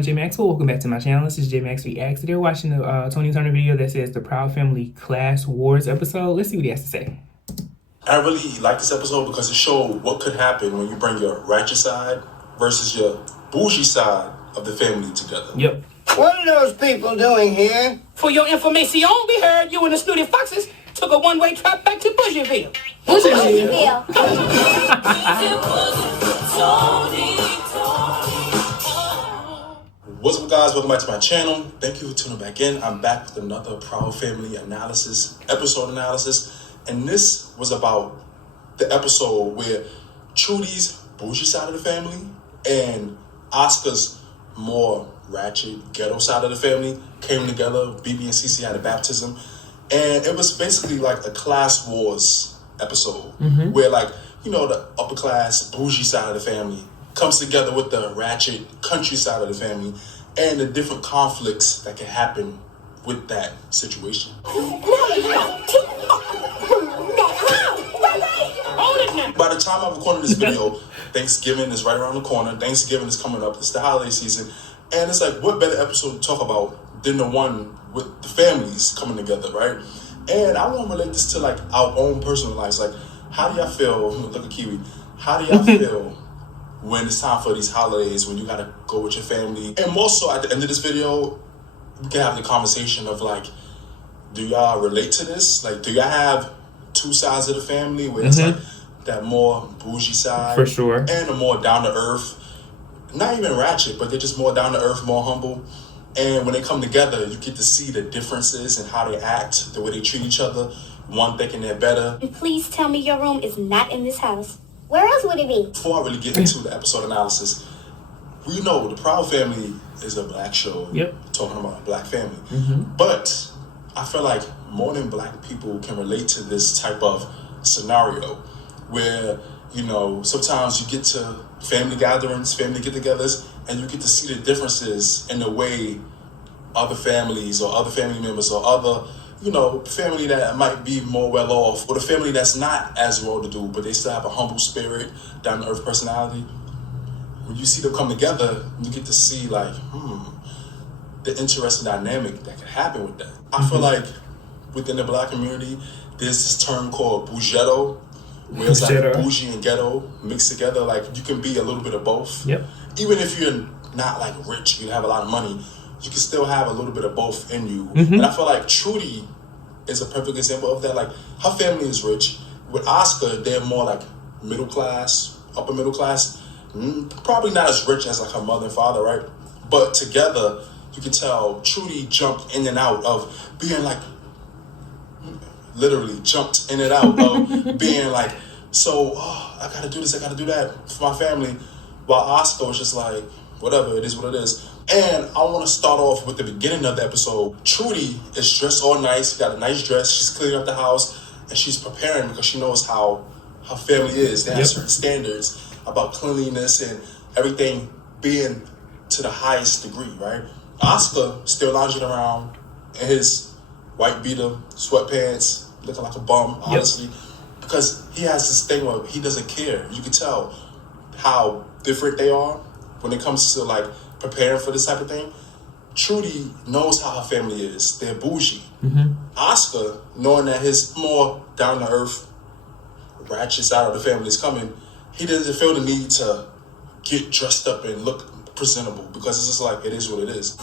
I'm J Maxwell. Welcome back to my channel. This is J Max Reacts. Today we're watching the Tony Turner video that says the Proud Family Class Wars episode. Let's see what he has to say. I really like this episode because it showed what could happen when you bring your ratchet side versus your bougie side of the family together. Yep. What are those people doing here? For your information, we heard you and the Snooty Foxes took a one-way trip back to Bushville. Bushville. What's up, guys? Welcome back to my channel. Thank you for tuning back in. I'm back with another Proud Family episode analysis. And this was about the episode where Trudy's bougie side of the family and Oscar's more ratchet ghetto side of the family came together. BB and CC had a baptism. And it was basically like a class wars episode where, like, you know, the upper class bougie side of the family comes together with the ratchet country side of the family and the different conflicts that can happen with that situation. By the time I'm recording this video, Thanksgiving is right around the corner. Thanksgiving is coming up. It's the holiday season. And it's like, what better episode to talk about than the one with the families coming together, right? And I want to relate this to, like, our own personal lives. Like, how do y'all feel? Look at Kiwi. How do y'all feel when it's time for these holidays, when you got to go with your family? And more so, at the end of this video, we can have the conversation of, like, do y'all relate to this? Like, do y'all have two sides of the family where it's like that more bougie side? For sure. And a more down-to-earth, not even ratchet, but they're just more down-to-earth, more humble. And when they come together, you get to see the differences and how they act, the way they treat each other, one thinking they're better. And please tell me your room is not in this house. Where else would it be? Before I really get into the episode analysis, we know the Proud Family is a black show talking about a black family. But I feel like more than black people can relate to this type of scenario where, you know, sometimes you get to family gatherings, family get-togethers, and you get to see the differences in the way other families or other family members or other, you know, family that might be more well off, or the family that's not as well-to-do, but they still have a humble spirit, down-to-earth personality. When you see them come together, you get to see, like, the interesting dynamic that can happen with that. I feel like within the black community, there's this term called bougetto, where it's like bougie and ghetto mixed together. Like, you can be a little bit of both. Even if you're not, like, rich, you have a lot of money, you can still have a little bit of both in you. And I feel like Trudy is a perfect example of that. Like, her family is rich. With Oscar, they're more like middle class, upper middle class. Probably not as rich as, like, her mother and father, right? But together, you can tell Trudy jumped in and out of being, like, literally jumped in and out of being like, so, I gotta do this, I gotta do that for my family. While Oscar was just like, whatever, it is what it is. And I want to start off with the beginning of the episode. Trudy is dressed all nice, got a nice dress, she's cleaning up the house, and she's preparing because she knows how her family is. They have certain standards about cleanliness and everything being to the highest degree, right? Oscar still lounging around in his white beater, sweatpants, looking like a bum, honestly, because he has this thing where he doesn't care. You can tell how different they are when it comes to, like, preparing for this type of thing. Trudy knows how her family is. They're bougie. Oscar, knowing that his more down-to-earth, ratchet side of the family is coming, he doesn't feel the need to get dressed up and look presentable because it's just like, it is what it is.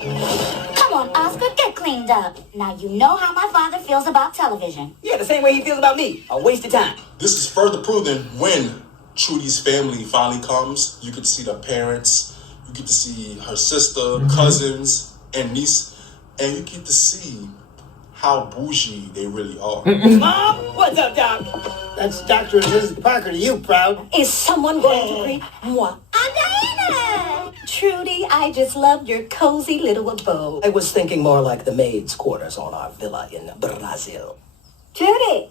Come on, Oscar, get cleaned up. Now you know how my father feels about television. Yeah, the same way he feels about me. A waste of time. This is further proven when Trudy's family finally comes. You get to see the parents, you get to see her sister, cousins, and niece, and you get to see how bougie they really are. Mom, what's up, Doc? That's Dr. and Mrs. Parker to you, Proud. Is someone going to greet moi? Diana! Trudy, I just love your cozy little abode. I was thinking more like the maid's quarters on our villa in Brazil. Trudy,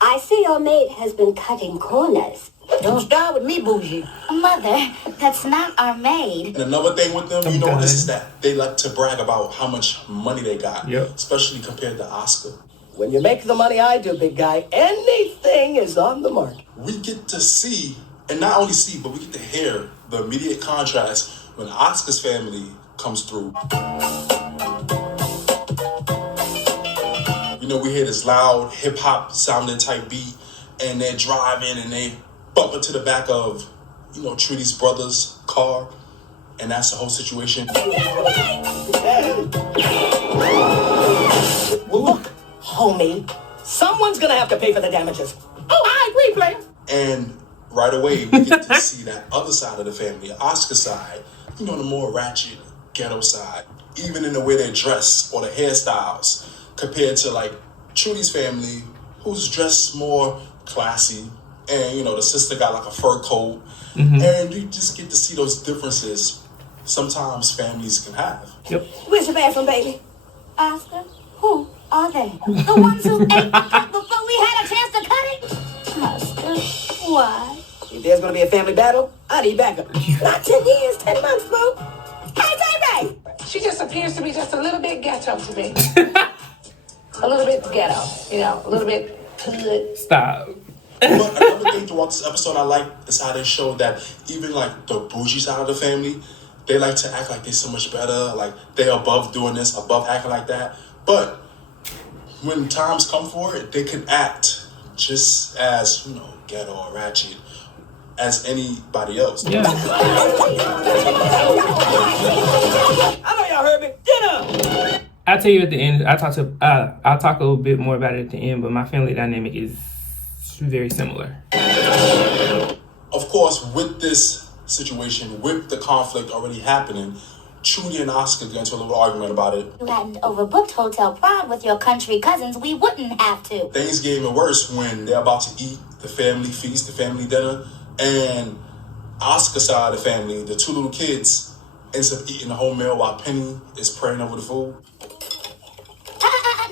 I see your maid has been cutting corners. Don't start with me, bougie. Mother, that's not our maid. And another thing with them, you know what this is, that they like to brag about how much money they got, especially compared to Oscar. When you make the money I do, big guy, anything is on the market. We get to see, and not only see, but we get to hear the immediate contrast when Oscar's family comes through, you know, we hear this loud hip-hop sounding type beat, and they're driving and they bump into the back of, you know, Trudy's brother's car, and that's the whole situation. Look, homie, someone's gonna have to pay for the damages. Oh, I agree, player. And right away, we get to see that other side of the family, Oscar's side, you know, the more ratchet, ghetto side, even in the way they dress or the hairstyles, compared to like Trudy's family, who's dressed more classy, and you know, the sister got like a fur coat, and you just get to see those differences sometimes families can have. Yep. Where's the bathroom, baby? Oscar, who are they? The ones who ate the cut before we had a chance to cut it? Oscar, why? If there's gonna be a family battle, I need backup. Not 10 years, 10 months, bro. Hey, Ray! She just appears to be just a little bit ghetto to me. A little bit ghetto, you know, a little bit hood. Stop. But another thing throughout this episode I like is how they showed that even like the bougie side of the family, they like to act like they're so much better, like they're above doing this, above acting like that. But when times come for it, they can act just as, you know, ghetto or ratchet as anybody else. Yeah. I know y'all heard me. Dinner! I'll tell you at the end. I'll talk a little bit more about it at the end, but my family dynamic is very similar. Of course, with this situation, with the conflict already happening, Trudy and Oscar get into a little argument about it. You hadn't overbooked Hotel Pride with your country cousins, we wouldn't have to. Things get even worse when they're about to eat the family feast, the family dinner, and Oscar's side of the family, the two little kids, ends up eating the whole meal while Penny is praying over the food.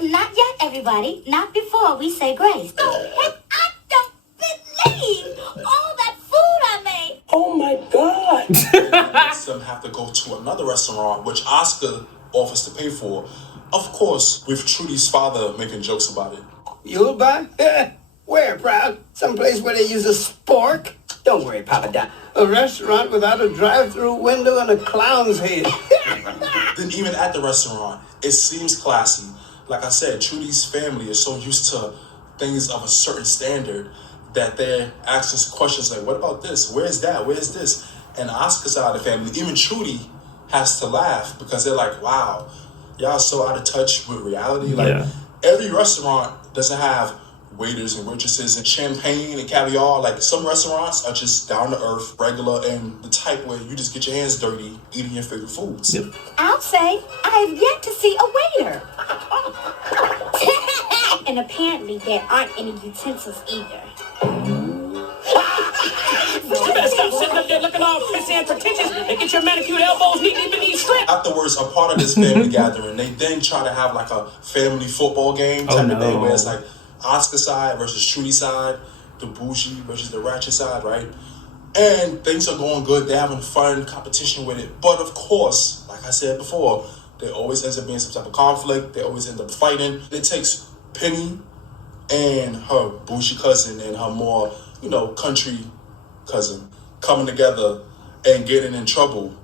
Not yet, everybody. Not before we say grace. I don't believe all that food I made. Oh my God! Makes them have to go to another restaurant, which Oscar offers to pay for. Of course, with Trudy's father making jokes about it. You'll buy? Where, Proud? Someplace where they use a spork? Don't worry, Papa Doc. A restaurant without a drive-through window and a clown's head. Then even at the restaurant, it seems classy. Like I said, Trudy's family is so used to things of a certain standard that they're asking questions like, what about this? Where's that? Where's this? And Oscar's side of the family, even Trudy has to laugh because they're like, wow, y'all so out of touch with reality. Like every restaurant doesn't have waiters and waitresses and champagne and caviar. Like some restaurants are just down to earth, regular, and the type where you just get your hands dirty eating your favorite foods. Yep. I'll say I have yet to see a waiter. And apparently there aren't any utensils either. You better stop sitting up there looking all prissy and pretentious and get your manicured elbows neatly beneath strip. Afterwards, a part of this family gathering, they then try to have like a family football game type of thing where it's like Oscar side versus Trudy side, the bougie versus the ratchet side, right? And things are going good. They're having fun, competition with it. But of course, like I said before, there always ends up being some type of conflict. They always end up fighting. It takes Penny and her bougie cousin and her more, you know, country cousin coming together and getting in trouble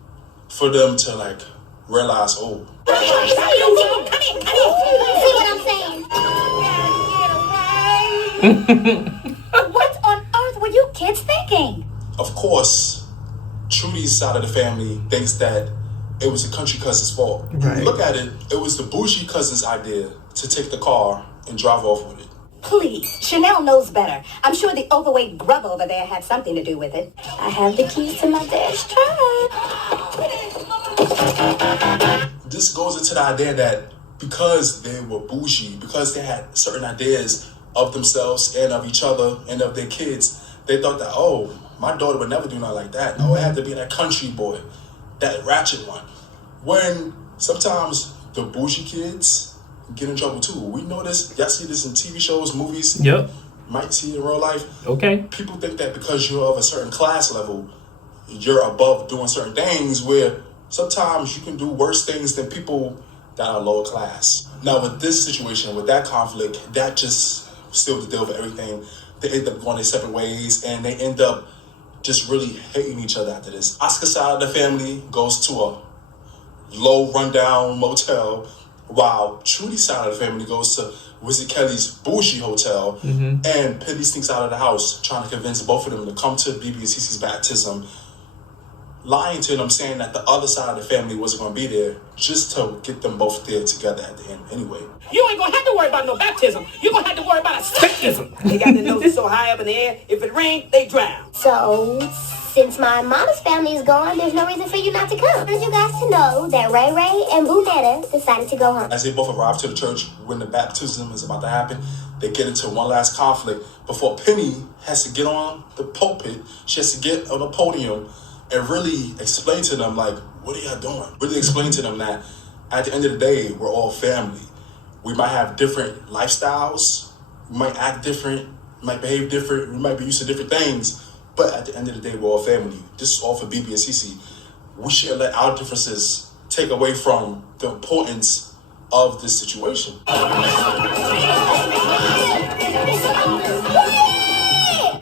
for them to like realize, oh. Come here. See what I'm saying? What on earth were you kids thinking? Of course, Trudy's side of the family thinks that it was the country cousin's fault. Right. When you look at it, it was the bougie cousin's idea to take the car and drive off with it. Please, Chanel knows better. I'm sure the overweight grub over there had something to do with it. I have the keys to my dad's truck. This goes into the idea that because they were bougie, because they had certain ideas of themselves and of each other and of their kids, they thought that, oh, my daughter would never do nothing like that. No, it had to be that country boy, that ratchet one. When sometimes the bougie kids get in trouble too. We know this. Y'all see this in TV shows, movies. Yep. Might see it in real life. Okay. People think that because you're of a certain class level, you're above doing certain things, where sometimes you can do worse things than people that are lower class. Now with this situation, with that conflict, that just sealed the deal for everything. They end up going their separate ways, and they end up just really hating each other after this. Oscar's side of the family goes to a low rundown motel, while Trudy's side of the family goes to Wizzy Kelly's bougie hotel, and Penny sneaks out of the house trying to convince both of them to come to BB and CeCe's baptism, lying to them, saying that the other side of the family wasn't going to be there, just to get them both there together at the end anyway. You ain't gonna have to worry about no baptism. You're gonna have to worry about a baptism. They got their noses so high up in the air, if it rains, they drown. So, since my mama's family is gone, there's no reason for you not to come. I want you guys to know that Ray Ray and Boonetta decided to go home. As they both arrive to the church when the baptism is about to happen, they get into one last conflict before Penny has to get on the pulpit. She has to get on the podium and really explain to them, like, what are y'all doing? Really explain to them that at the end of the day, we're all family. We might have different lifestyles, we might act different, we might behave different, we might be used to different things, but at the end of the day, we're all family. This is all for BB and CeCe. We shouldn't let our differences take away from the importance of this situation.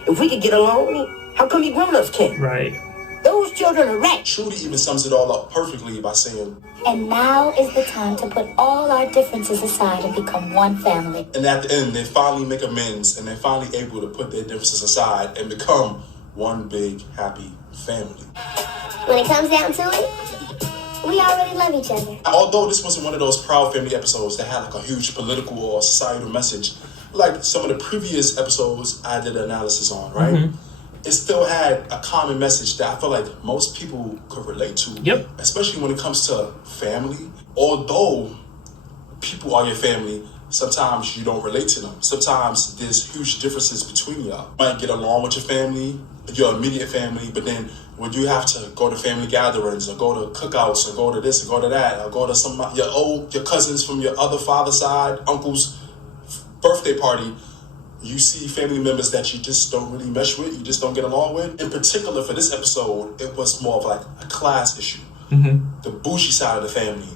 If we could get along, how come you grown-ups can't? Right. Those children are wretched. Trudy even sums it all up perfectly by saying, And now is the time to put all our differences aside and become one family. and at the end, they finally make amends and they're finally able to put their differences aside and become one big, happy family. When it comes down to it, we already love each other. Although this wasn't one of those Proud Family episodes that had like a huge political or societal message, like some of the previous episodes I did an analysis on, right? It still had a common message that I feel like most people could relate to. Yep. Especially when it comes to family. Although people are your family, sometimes you don't relate to them. Sometimes there's huge differences between y'all. You might get along with your family, your immediate family, but then when you have to go to family gatherings or go to cookouts or go to this or go to that or go to some your cousins from your other father's side, uncle's birthday party, you see family members that you just don't really mesh with, you just don't get along with. In particular for this episode, it was more of like a class issue. The bougie side of the family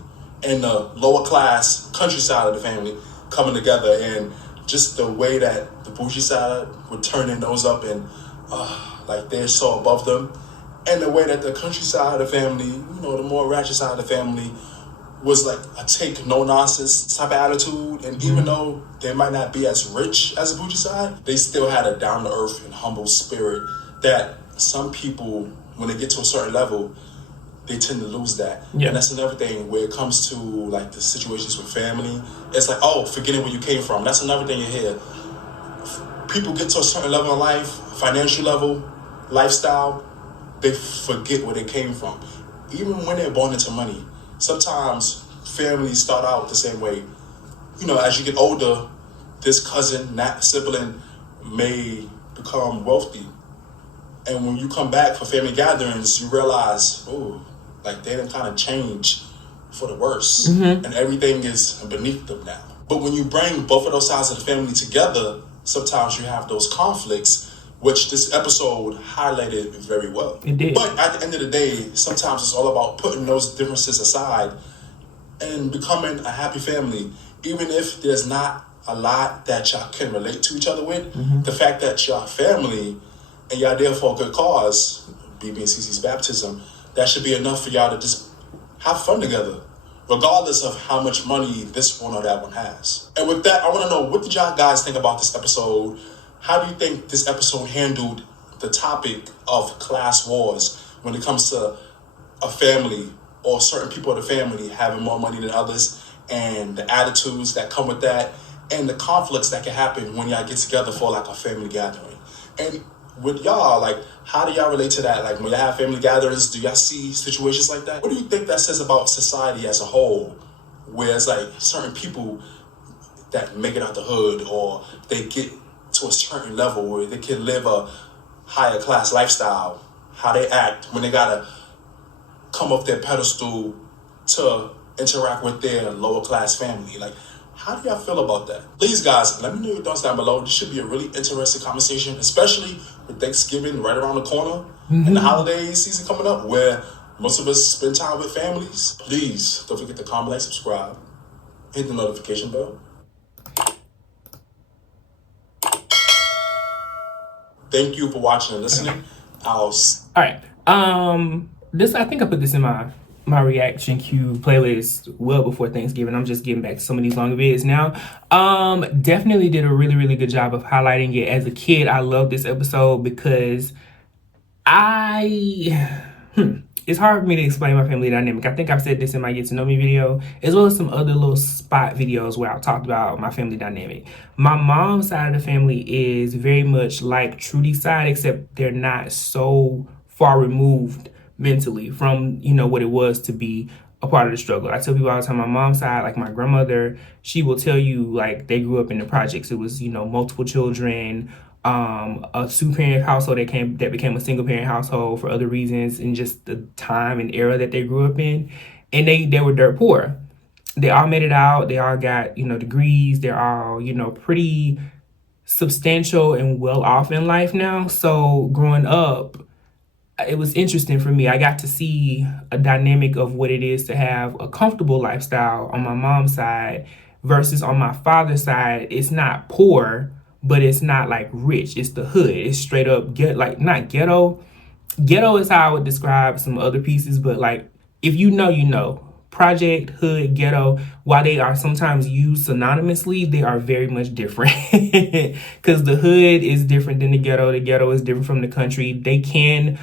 and the lower class country side of the family coming together, and just the way that the bougie side would turn their nose up and like they're so above them, and the way that the country side of the family, you know, the more ratchet side of the family was like a take no nonsense type of attitude. And even though they might not be as rich as the bougie side, they still had a down to earth and humble spirit that some people, when they get to a certain level, they tend to lose that. Yeah. And that's another thing where it comes to like the situations with family. It's like, oh, forgetting where you came from. That's another thing you hear. People get to a certain level in life, financial level, lifestyle, they forget where they came from. Even when they're born into money, sometimes families start out the same way. You know, as you get older, this cousin, that sibling may become wealthy. And when you come back for family gatherings, you realize, oh, like they done kind of change for the worse. And everything is beneath them now. But when you bring both of those sides of the family together, sometimes you have those conflicts, which this episode highlighted very well. It did. But at the end of the day, sometimes it's all about putting those differences aside and becoming a happy family. Even if there's not a lot that y'all can relate to each other with, the fact that y'all family and y'all there for a good cause, BB and CeCe's baptism, that should be enough for y'all to just have fun together, regardless of how much money this one or that one has. And with that, I want to know, what did y'all guys think about this episode? How do you think this episode handled the topic of class wars when it comes to a family or certain people of the family having more money than others, and the attitudes that come with that, and the conflicts that can happen when y'all get together for like a family gathering? And with y'all, like, how do y'all relate to that? Like, when y'all have family gatherings, do y'all see situations like that? What do you think that says about society as a whole, where it's like certain people that make it out the hood, or they get to a certain level where they can live a higher class lifestyle, how they act when they gotta come off their pedestal to interact with their lower class family? Like, how do y'all feel about that? Please, guys, let me know your thoughts down below. This should be a really interesting conversation, especially with Thanksgiving right around the corner and the holiday season coming up, where most of us spend time with families. Please don't forget to comment, like, subscribe, hit the notification bell. Thank you for watching and listening. All right. This, I think I put this in my reaction cue playlist well before Thanksgiving. I'm just getting back to some of these longer videos now. Definitely did a really, really good job of highlighting it. As a kid, I love this episode because it's hard for me to explain my family dynamic. I think I've said this in my Get to Know Me video, as well as some other little spot videos where I've talked about my family dynamic. My mom's side of the family is very much like Trudy's side, except they're not so far removed mentally from, you know, what it was to be a part of the struggle. I tell people all the time, my mom's side, like my grandmother, she will tell you like they grew up in the projects. It was, you know, multiple children, a two-parent household that became a single-parent household for other reasons, and just the time and era that they grew up in. And they were dirt poor. They all made it out. They all got, you know, degrees. They're all, you know, pretty substantial and well off in life now. So growing up, it was interesting for me. I got to see a dynamic of what it is to have a comfortable lifestyle on my mom's side versus on my father's side. It's not poor, but it's not like rich. It's the hood. It's straight up not ghetto. Ghetto is how I would describe some other pieces, but like if you know, you know. Project, hood, ghetto, while they are sometimes used synonymously, they are very much different. Because the hood is different than the ghetto is different from the country. They can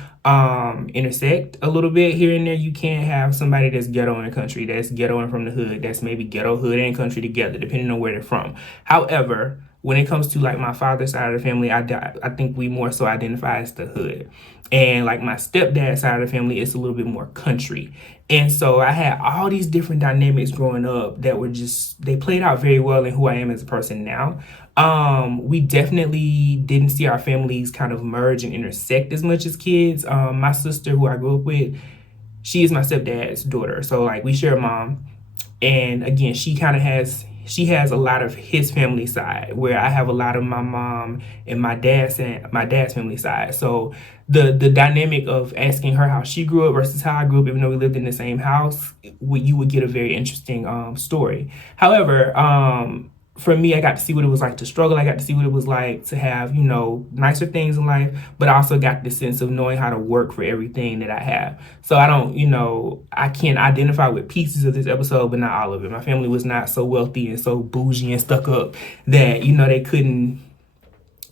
intersect a little bit here and there. You can't have somebody that's ghetto in the country, that's ghetto and from the hood, that's maybe ghetto, hood, and country together, depending on where they're from. However, when it comes to like my father's side of the family, I think we more so identify as the hood. And like my stepdad's side of the family, it's a little bit more country. And so I had all these different dynamics growing up that were they played out very well in who I am as a person now. We definitely didn't see our families kind of merge and intersect as much as kids. My sister, who I grew up with, she is my stepdad's daughter. So like we share a mom. And again, she has a lot of his family side, where I have a lot of my mom and my dad's family side. So the dynamic of asking her how she grew up versus how I grew up, even though we lived in the same house, you would get a very interesting story. However, for me, I got to see what it was like to struggle. I got to see what it was like to have, you know, nicer things in life, but I also got the sense of knowing how to work for everything that I have. So I don't, you know, I can identify with pieces of this episode, but not all of it. My family was not so wealthy and so bougie and stuck up that, you know, they couldn't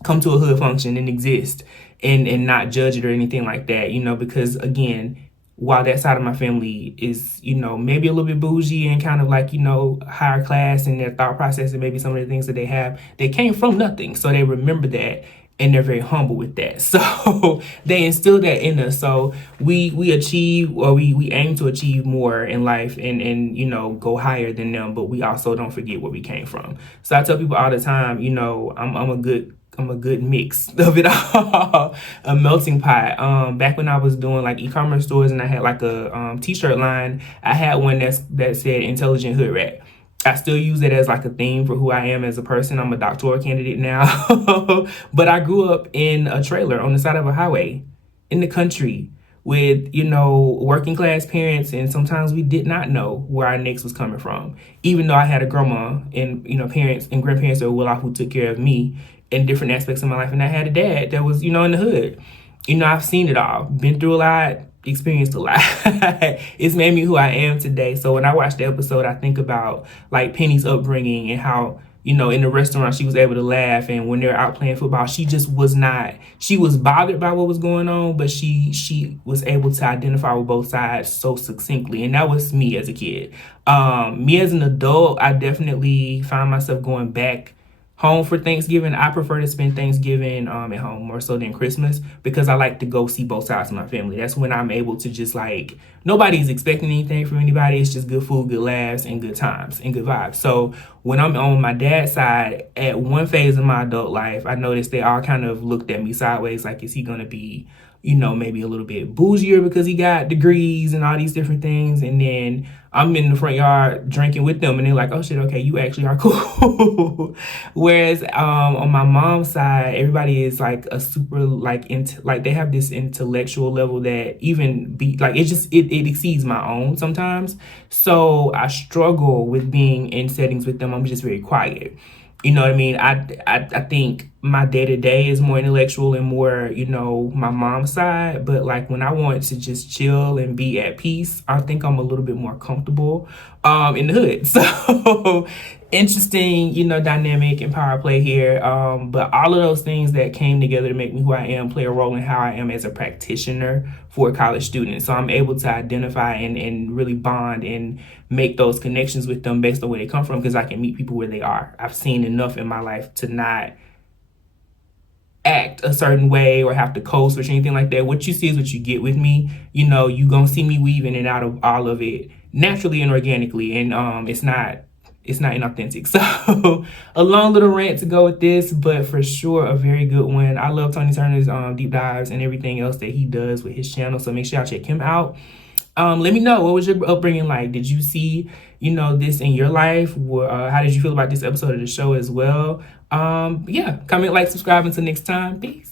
come to a hood function and exist and not judge it or anything like that, you know, because again, while that side of my family is, you know, maybe a little bit bougie and kind of like, you know, higher class in their thought process and maybe some of the things that they have, they came from nothing. So they remember that and they're very humble with that. So they instill that in us. So we achieve, or we aim to achieve more in life and, you know, go higher than them, but we also don't forget where we came from. So I tell people all the time, you know, I'm a good mix of it all, a melting pot. Back when I was doing like e-commerce stores and I had like a t-shirt line, I had one that said Intelligent Hood Rat. I still use it as like a theme for who I am as a person. I'm a doctoral candidate now, but I grew up in a trailer on the side of a highway in the country with, you know, working class parents, and sometimes we did not know where our next was coming from. Even though I had a grandma and, you know, parents and grandparents that were well off who took care of me in different aspects of my life, and I had a dad that was, you know, in the hood. You know, I've seen it all, been through a lot, experienced a lot. It's made me who I am today. So when I watch the episode, I think about like Penny's upbringing and how, you know, in the restaurant she was able to laugh, and when they were out playing football, she was bothered by what was going on, but she was able to identify with both sides so succinctly. And that was me as a kid. Me as an adult, I definitely find myself going back home for Thanksgiving. I prefer to spend Thanksgiving at home more so than Christmas, because I like to go see both sides of my family. That's when I'm able to just like, nobody's expecting anything from anybody. It's just good food, good laughs, and good times and good vibes. So when I'm on my dad's side, at one phase of my adult life, I noticed they all kind of looked at me sideways, like, is he going to be, you know, maybe a little bit bougier because he got degrees and all these different things. And then I'm in the front yard drinking with them and they're like, oh shit, okay, you actually are cool. Whereas on my mom's side, everybody is like a super like they have this intellectual level that even it exceeds my own sometimes. So I struggle with being in settings with them. I'm just very quiet. You know what I mean? I think my day-to-day is more intellectual and more, you know, my mom's side. But like when I want to just chill and be at peace, I think I'm a little bit more comfortable in the hood. So interesting, you know, dynamic and power play here. But all of those things that came together to make me who I am play a role in how I am as a practitioner for a college student. So I'm able to identify and really bond and make those connections with them based on where they come from, because I can meet people where they are. I've seen enough in my life to not act a certain way or have to code switch or anything like that. What you see is what you get with me. You know, you gonna see me weave in and out of all of it naturally and organically, and it's not inauthentic. So a long little rant to go with this, but for sure a very good one. I love Tony Turner's deep dives and everything else that he does with his channel, so make sure y'all check him out. Let me know, what was your upbringing like? Did you see, you know, this in your life? How did you feel about this episode of the show as well? Yeah, comment, like, subscribe. Until next time, peace.